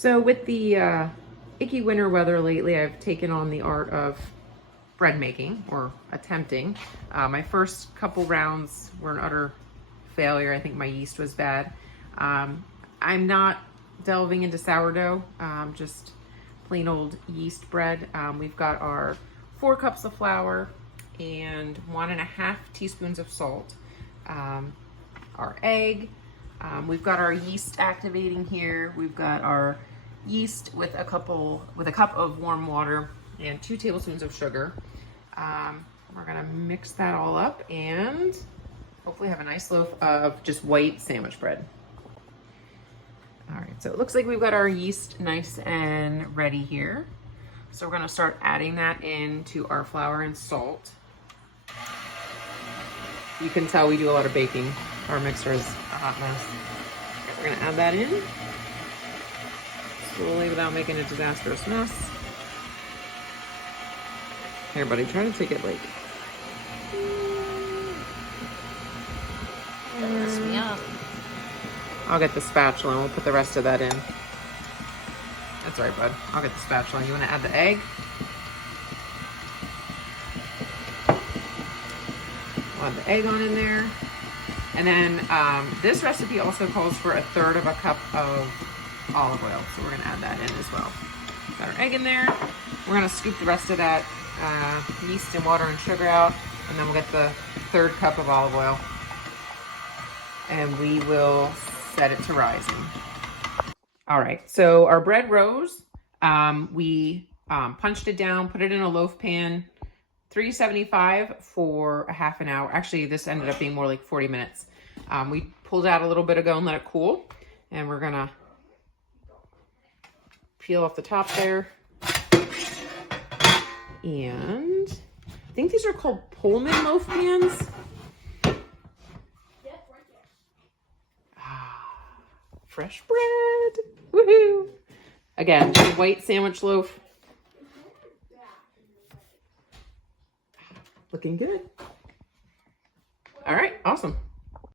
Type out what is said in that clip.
So with the icky winter weather lately, I've taken on the art of bread making, or attempting. My first couple rounds were an utter failure. I think my yeast was bad. I'm not delving into sourdough, just plain old yeast bread. We've got our 4 cups of flour and 1.5 teaspoons of salt, our egg. We've got our yeast activating here. We've got our yeast with a cup of warm water and 2 tablespoons of sugar. We're gonna mix that all up and hopefully have a nice loaf of just white sandwich bread. All right, so it looks like we've got our yeast nice and ready here. So we're gonna start adding that into our flour and salt. You can tell we do a lot of baking. Our mixer is a hot mess. Okay, we're gonna add that in slowly without making a disastrous mess. Here, buddy, try to take it like. Don't mess me up. I'll get the spatula and we'll put the rest of that in. That's all right, bud. I'll get the spatula. You want to add the egg? We'll add the egg on in there. And then this recipe also calls for 1/3 cup of olive oil. So we're going to add that in as well. Got our egg in there. We're going to scoop the rest of that yeast and water and sugar out. And then we'll get the 1/3 cup of olive oil. And we will set it to rising. All right, so our bread rose. We punched it down, put it in a loaf pan, 375 for a half an hour. Actually, this ended up being more like 40 minutes. We pulled out a little bit ago and let it cool. And we're gonna peel off the top there. And I think these are called Pullman loaf pans. Fresh bread. Woohoo! Again, white sandwich loaf. Looking good. All right, awesome.